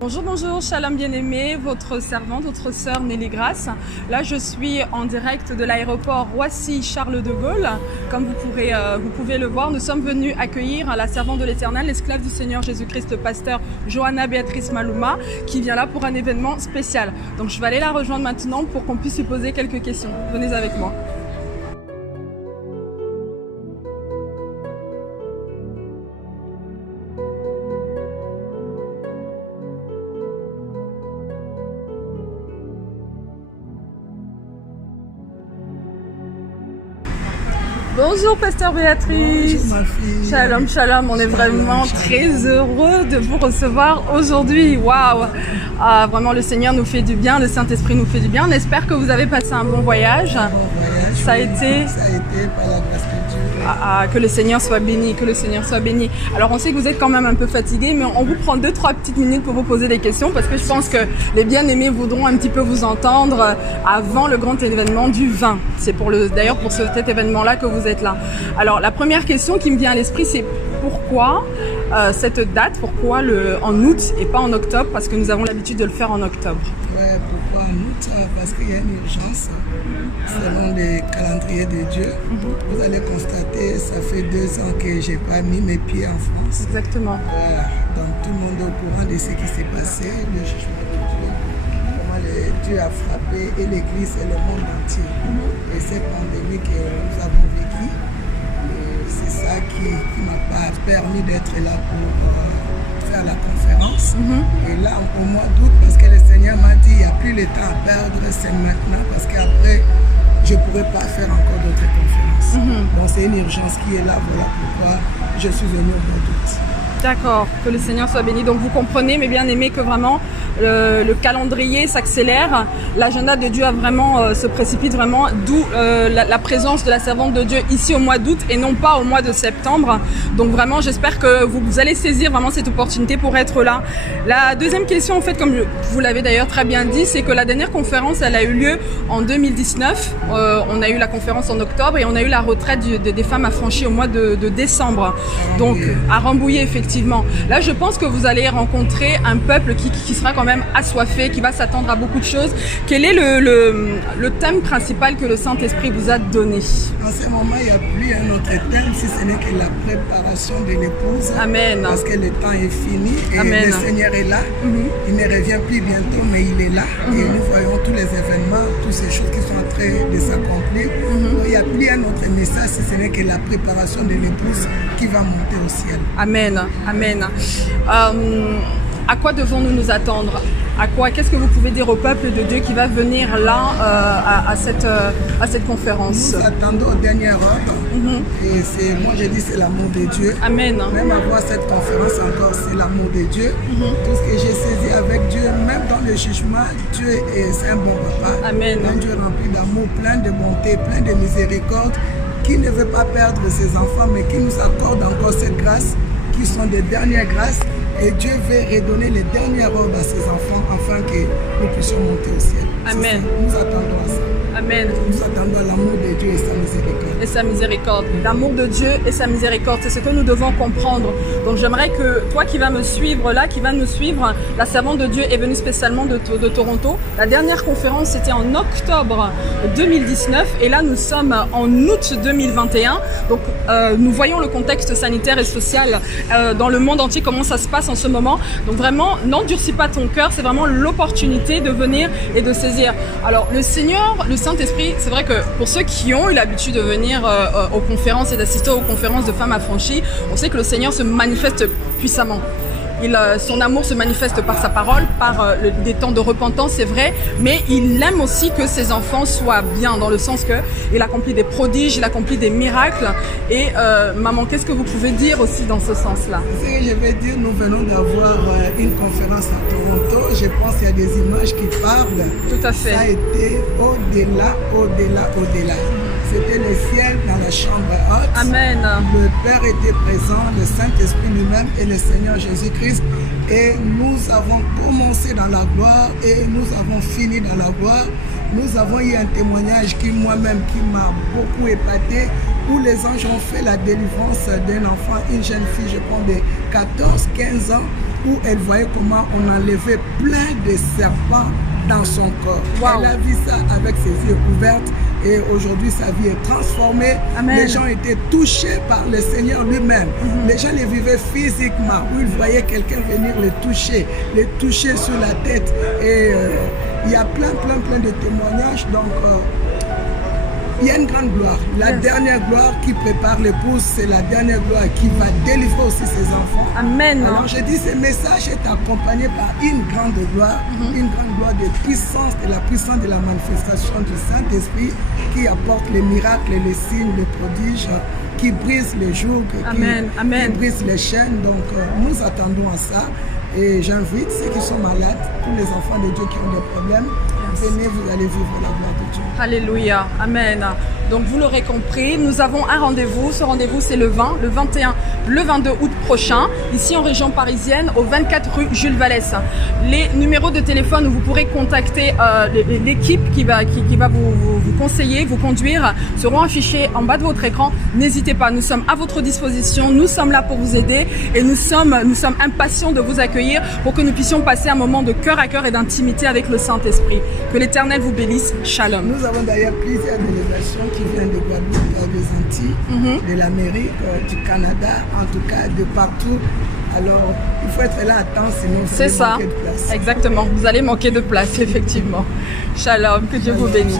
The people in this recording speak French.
Bonjour, bonjour, shalom bien-aimé, votre servante, votre sœur Nelly Grace. Là, je suis en direct de l'aéroport Roissy-Charles de Gaulle. Comme vous pouvez le voir, nous sommes venus accueillir la servante de l'Éternel, l'esclave du Seigneur Jésus-Christ, le pasteur Johanna Béatrice Maluma, qui vient là pour un événement spécial. Donc, je vais aller la rejoindre maintenant pour qu'on puisse lui poser quelques questions. Venez avec moi. Bonjour Pasteur Béatrice. Bonjour ma fille. Shalom, shalom. On est vraiment très heureux de vous recevoir aujourd'hui. Waouh. Vraiment le Seigneur nous fait du bien, le Saint-Esprit nous fait du bien. On espère que vous avez passé un bon voyage. Un bon voyage. Ça a été par la grâce de Dieu. Que le Seigneur soit béni, que le Seigneur soit béni. Alors on sait que vous êtes quand même un peu fatigué, mais on vous prend 2-3 petites minutes pour vous poser des questions parce que je pense que les bien-aimés voudront un petit peu vous entendre avant le grand événement du 20. C'est d'ailleurs pour cet événement-là que vous êtes là. Alors la première question qui me vient à l'esprit, c'est pourquoi cette date, pourquoi en août et pas en octobre, parce que nous avons l'habitude de le faire en octobre. Ouais, pourquoi en août? Parce qu'il y a une urgence selon les calendriers de Dieu. Vous allez constater, ça fait 2 ans que je n'ai pas mis mes pieds en France. Exactement. Voilà, donc tout le monde est au courant de ce qui s'est passé, le jugement de Dieu, comment Dieu a frappé et l'Église et le monde entier. Et cette pandémie que nous avons vécue, c'est ça qui ne m'a pas permis d'être là pour faire la conférence. Et là, au mois d'août, parce que le Seigneur m'a dit, il n'y a plus le temps à perdre, c'est maintenant, parce qu'après, je ne pourrai pas faire encore d'autres conférences. Donc c'est une urgence qui est là, voilà pourquoi je suis venue au mois d'août. D'accord, que le Seigneur soit béni. Donc vous comprenez, mes bien-aimés, que vraiment le calendrier s'accélère. L'agenda de Dieu a vraiment se précipite vraiment, d'où la présence de la servante de Dieu ici au mois d'août et non pas au mois de septembre. Donc vraiment, j'espère que vous allez saisir vraiment cette opportunité pour être là. La deuxième question, en fait, comme vous l'avez d'ailleurs très bien dit, c'est que la dernière conférence, elle a eu lieu en 2019. On a eu la conférence en octobre et on a eu la retraite des femmes affranchies au mois de décembre. Donc à Rambouillet, effectivement. Là, je pense que vous allez rencontrer un peuple qui sera quand même assoiffé, qui va s'attendre à beaucoup de choses. Quel est le thème principal que le Saint-Esprit vous a donné? En ce moment, il n'y a plus un autre thème si ce n'est que la préparation de l'épouse. Amen. Parce que le temps est fini et Amen. le Seigneur est là. Il ne revient plus bientôt, mais il est là. Et nous voyons tous les événements, toutes ces choses qui sont en train de s'accomplir. Il n'y a plus un autre message si ce n'est que la préparation de l'épouse qui va monter au ciel. Amen. Amen. À quoi devons-nous nous attendre? Qu'est-ce que vous pouvez dire au peuple de Dieu qui va venir là à cette conférence? Nous attendons aux dernières heures. Et moi je dis c'est l'amour de Dieu. Amen. Même avoir cette conférence encore, c'est l'amour de Dieu. Tout ce que j'ai saisi avec Dieu, même dans le jugement, Dieu c'est un bon papa. Amen. Un Dieu rempli d'amour, plein de bonté, plein de miséricorde, qui ne veut pas perdre ses enfants, mais qui nous accorde encore cette grâce, qui sont des dernières grâces. Et Dieu veut redonner les dernières robes à ses enfants afin que nous puissions monter au ciel. Amen. Nous attendons à ça. Amen. Nous attendons l'amour de Dieu et sa miséricorde. Et sa miséricorde. L'amour de Dieu et sa miséricorde, c'est ce que nous devons comprendre. Donc j'aimerais que toi qui vas me suivre là, qui va nous suivre, la servante de Dieu est venue spécialement de Toronto. La dernière conférence, c'était en octobre 2019 et là nous sommes en août 2021. Donc nous voyons le contexte sanitaire et social dans le monde entier, comment ça se passe en ce moment. Donc vraiment, n'endurcis pas ton cœur, c'est vraiment l'opportunité de venir et de saisir. Alors le Seigneur, le Saint-Esprit, c'est vrai que pour ceux qui ont eu l'habitude de venir aux conférences et d'assister aux conférences de femmes affranchies, on sait que le Seigneur se manifeste puissamment. Son amour se manifeste par sa parole, par des temps de repentance, c'est vrai, mais il aime aussi que ses enfants soient bien, dans le sens qu'il accomplit des prodiges, il accomplit des miracles. Et maman, qu'est-ce que vous pouvez dire aussi dans ce sens-là? Je vais dire, nous venons d'avoir une conférence à Toronto. Je pense qu'il y a des images qui parlent. Tout à fait. Ça a été au-delà, au-delà, au-delà. C'était le ciel dans la chambre haute. Amen. Le Père était présent, le Saint-Esprit lui-même et le Seigneur Jésus-Christ. Et nous avons commencé dans la gloire et nous avons fini dans la gloire. Nous avons eu un témoignage qui moi-même qui m'a beaucoup épaté où les anges ont fait la délivrance d'un enfant, une jeune fille, je pense de 14-15 ans, où elle voyait comment on enlevait plein de serpents dans son corps. Wow. Elle a vu ça avec ses yeux ouverts et aujourd'hui sa vie est transformée. Amen. Les gens étaient touchés par le Seigneur lui-même. Les gens les vivaient physiquement, où ils voyaient quelqu'un venir les toucher sur la tête. Et il y a plein de témoignages. Donc il y a une grande gloire. La dernière gloire qui prépare l'épouse, c'est la dernière gloire qui va délivrer aussi ses enfants. Amen. Alors je dis, ce message est accompagné par une grande gloire, une grande gloire de puissance, de la puissance de la manifestation du Saint-Esprit qui apporte les miracles, les signes, les prodiges, qui brise les jours, qui brise les chaînes. Donc nous attendons à ça. Et j'invite ceux qui sont malades, tous les enfants de Dieu qui ont des problèmes, venez, vous allez vivre la gloire de Dieu. Alléluia, amen. Donc vous l'aurez compris, nous avons un rendez-vous. Ce rendez-vous c'est le 20, le 21, le 22 août prochain, ici en région parisienne, au 24 rue Jules Vallès. Les numéros de téléphone où vous pourrez contacter l'équipe qui va vous conseiller, vous conduire, seront affichés en bas de votre écran. N'hésitez pas, nous sommes à votre disposition, nous sommes là pour vous aider et nous sommes impatients de vous accueillir pour que nous puissions passer un moment de cœur à cœur et d'intimité avec le Saint-Esprit. Que l'Éternel vous bénisse. Shalom. Nous avons d'ailleurs plusieurs délégations qui viennent de Guadeloupe, des Antilles, de l'Amérique, du Canada, en tout cas de partout. Alors, il faut être là à temps, sinon vous allez manquer de place. Exactement, vous allez manquer de place, effectivement. Shalom, que Dieu vous bénisse.